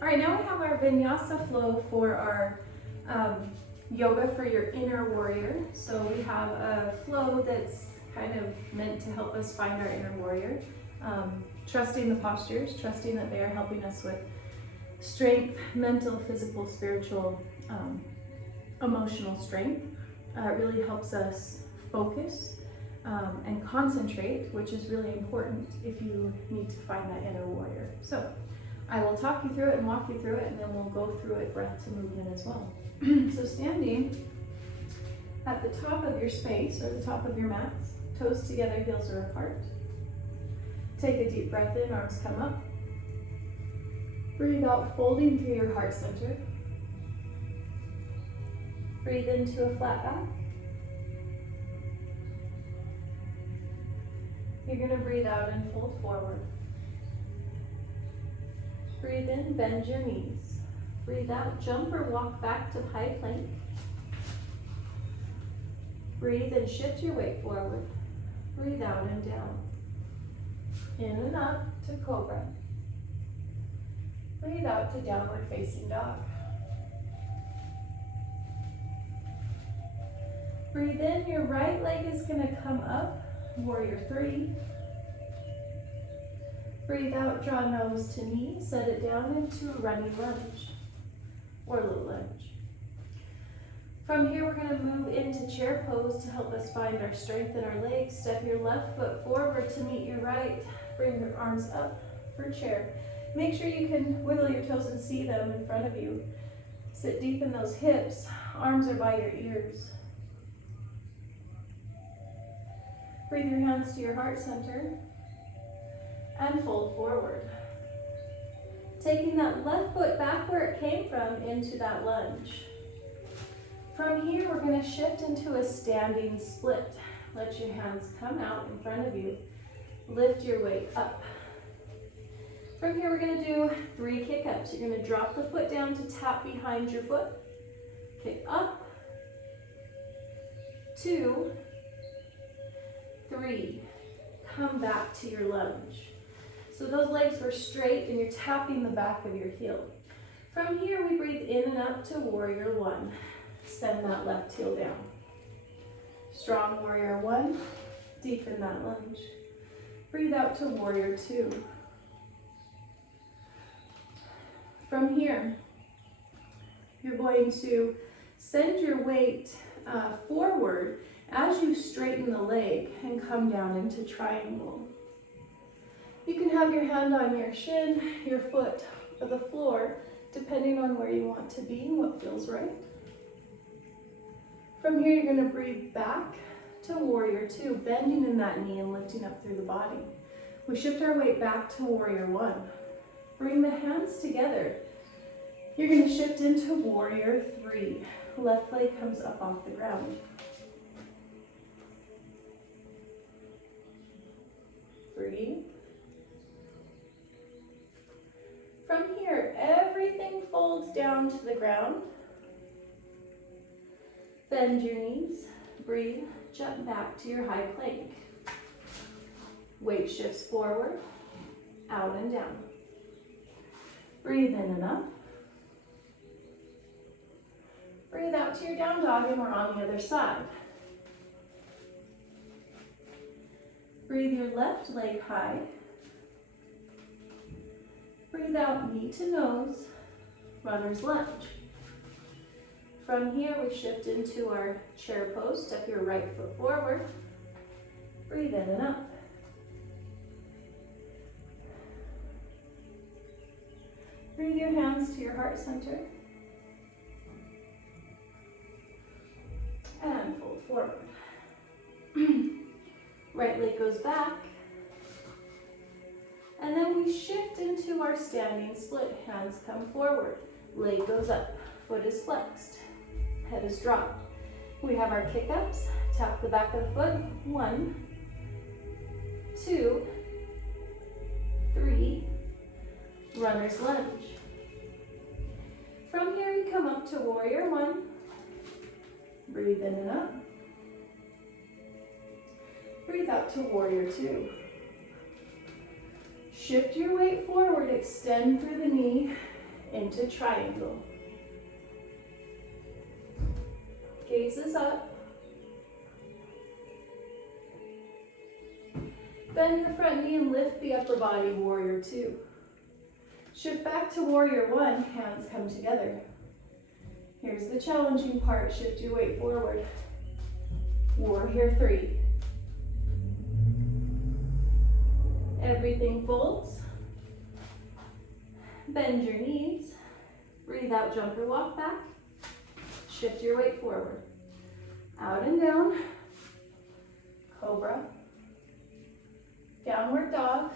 All right, now we have our vinyasa flow for our yoga for your inner warrior. So we have a flow that's kind of meant to help us find our inner warrior. Trusting the postures, trusting that they are helping us with strength, mental, physical, spiritual, emotional strength. It really helps us focus and concentrate, which is really important if you need to find that inner warrior. So I will talk you through it and walk you through it, and then we'll go through it breath to movement as well. So standing at the top of your space or the top of your mats, toes together, heels are apart. Take a deep breath in, arms come up. Breathe out, folding through your heart center. Breathe into a flat back. You're going to breathe out and fold forward. Breathe in, bend your knees. Breathe out, jump or walk back to high plank. Breathe and shift your weight forward. Breathe out and down. In and up to cobra. Breathe out to downward facing dog. Breathe in, your right leg is going to come up, warrior three. Breathe out, draw nose to knee, set it down into a running lunge or low lunge. From here, we're going to move into chair pose to help us find our strength in our legs. Step your left foot forward to meet your right. Bring your arms up for chair. Make sure you can wiggle your toes and see them in front of you. Sit deep in those hips. Arms are by your ears. Bring your hands to your heart center and fold forward. Taking that left foot back where it came from into that lunge. From here, we're going to shift into a standing split. Let your hands come out in front of you. Lift your weight up. From here, we're going to do 3 kick-ups. You're going to drop the foot down to tap behind your foot. Kick up. 2, 3. Come back to your lunge. So those legs were straight and you're tapping the back of your heel. From here, we breathe in and up to warrior one. Send that left heel down. Strong warrior one, deepen that lunge. Breathe out to warrior two. From here, you're going to send your weight forward as you straighten the leg and come down into triangle. You can have your hand on your shin, your foot, or the floor, depending on where you want to be and what feels right. From here, you're going to breathe back to warrior two, bending in that knee and lifting up through the body. We shift our weight back to warrior one. Bring the hands together. You're going to shift into warrior three. Left leg comes up off the ground. Breathe. From here, everything folds down to the ground. Bend your knees. Breathe. Jump back to your high plank. Weight shifts forward, out and down. Breathe in and up. Breathe out to your down dog, and we're on the other side. Breathe your left leg high. Breathe out, knee to nose, runner's lunge. From here, we shift into our chair pose. Step your right foot forward. Breathe in and up. Bring your hands to your heart center. And fold forward. Right leg goes back. And then we shift into our standing split. Hands come forward. Leg goes up. Foot is flexed. Head is dropped. We have our kick-ups. Tap the back of the foot. 1, 2, 3. Runner's lunge. From here, you come up to warrior one. Breathe in and up. Breathe out to warrior two. Shift your weight forward, extend through the knee, into triangle. Gazes up. Bend the front knee and lift the upper body, warrior two. Shift back to warrior one, hands come together. Here's the challenging part, shift your weight forward. Warrior three. Everything folds. Bend your knees. Breathe out, jump or walk back. Shift your weight forward. Out and down. Cobra. Downward dog.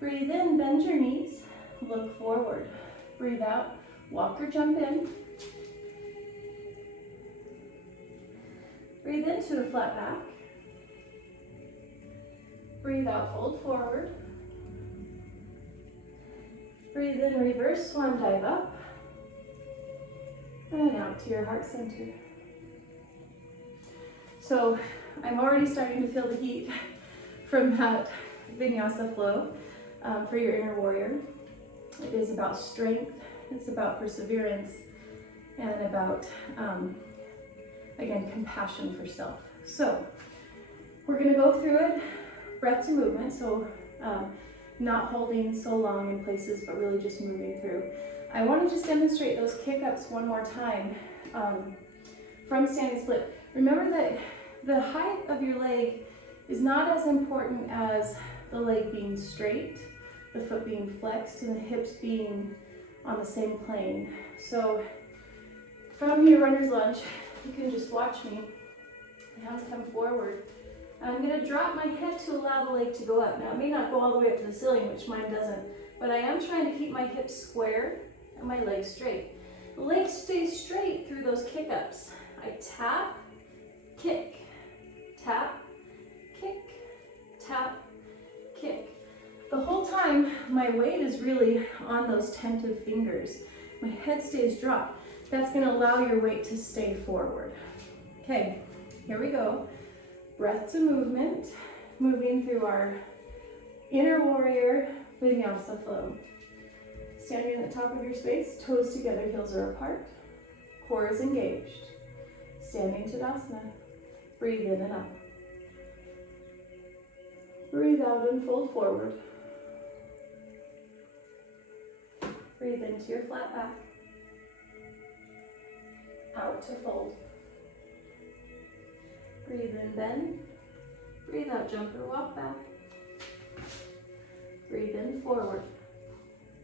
Breathe in, bend your knees. Look forward. Breathe out, walk or jump in. Breathe into a flat back. Breathe out, fold forward. Breathe in, reverse swan dive up. And out to your heart center. So I'm already starting to feel the heat from that vinyasa flow for your inner warrior. It is about strength, it's about perseverance, and about, again, compassion for self. So we're gonna go through it, breath to movement, so not holding so long in places, but really just moving through. I wanna just demonstrate those kick-ups one more time from standing split. Remember that the height of your leg is not as important as the leg being straight, the foot being flexed, and the hips being on the same plane. So from your runner's lunge, you can just watch me. Hands come forward. I'm gonna drop my head to allow the leg to go up. Now it may not go all the way up to the ceiling, which mine doesn't, but I am trying to keep my hips square and my legs straight. The legs stay straight through those kick-ups. I tap, kick, tap, kick, tap, kick. The whole time, my weight is really on those tentative fingers. My head stays dropped. That's gonna allow your weight to stay forward. Okay, here we go. Breath to movement, moving through our inner warrior vinyasa flow. Standing at the top of your space, toes together, heels are apart, core is engaged. Standing Tadasana, breathe in and up. Breathe out and fold forward. Breathe into your flat back. Out to fold. Breathe in, bend. Breathe out, jump or walk back. Breathe in, forward.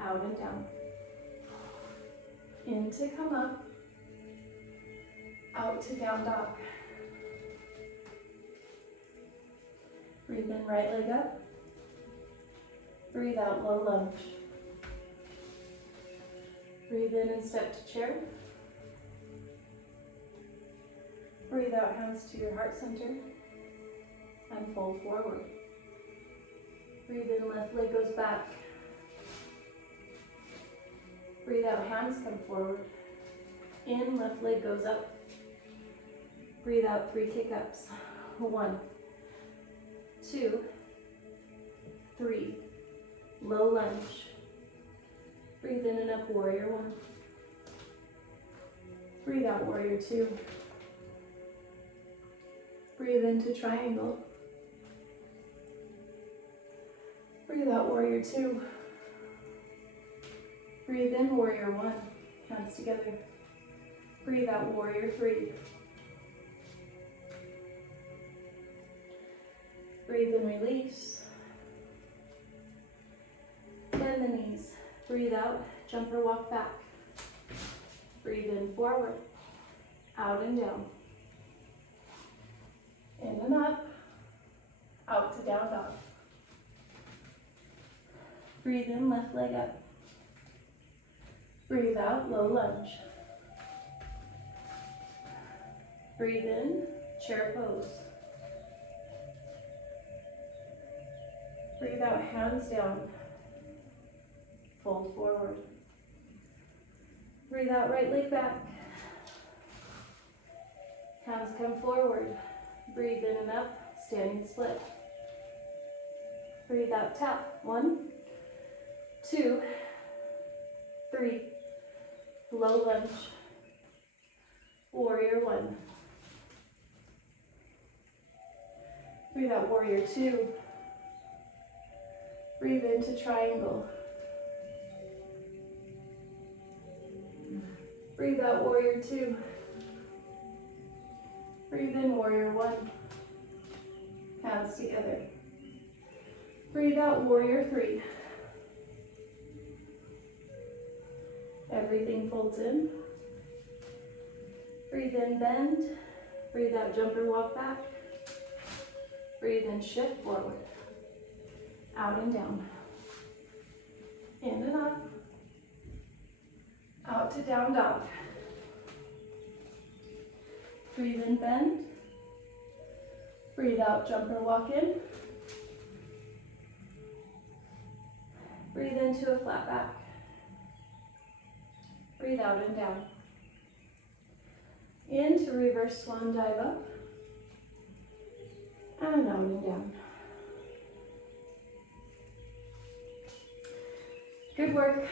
Out and down. In to come up. Out to down dog. Breathe in, right leg up. Breathe out, low lunge. Breathe in and step to chair. Breathe out, hands to your heart center. And fold forward. Breathe in, left leg goes back. Breathe out, hands come forward. In, left leg goes up. Breathe out, 3 kick-ups. 1, 2, 3. Low lunge. Breathe in and up, warrior 1. Breathe out, warrior 2. Breathe into triangle. Breathe out, warrior 2. Breathe in, warrior 1. Hands together. Breathe out, warrior 3. Breathe in, release. Bend the knees. Breathe out, jump or walk back. Breathe in, forward. Out and down. In and up. Out to down dog. Breathe in, left leg up. Breathe out, low lunge. Breathe in, chair pose. Breathe out, hands down. Fold forward. Breathe out, right leg back. Hands come forward. Breathe in and up, standing split. Breathe out, tap. 1, 2, 3, low lunge, warrior 1. Breathe out, warrior 2. Breathe into triangle. Breathe out, warrior 2. Breathe in, warrior 1. Hands together. Breathe out, warrior 3. Everything folds in. Breathe in, bend. Breathe out, jumper walk back. Breathe in, shift forward. Out and down. In and up. Out to down dog. Breathe in, bend. Breathe out, jumper walk in. Breathe into a flat back. Breathe out and down. Into reverse swan dive up. And out and down. Good work.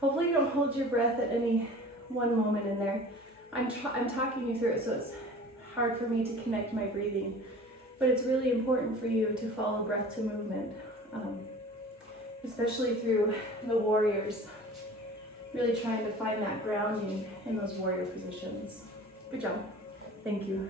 Hopefully you don't hold your breath at any one moment in there. I'm talking you through it, so it's hard for me to connect my breathing. But it's really important for you to follow breath to movement, especially through the warriors. Really trying to find that grounding in those warrior positions. Good job. Thank you.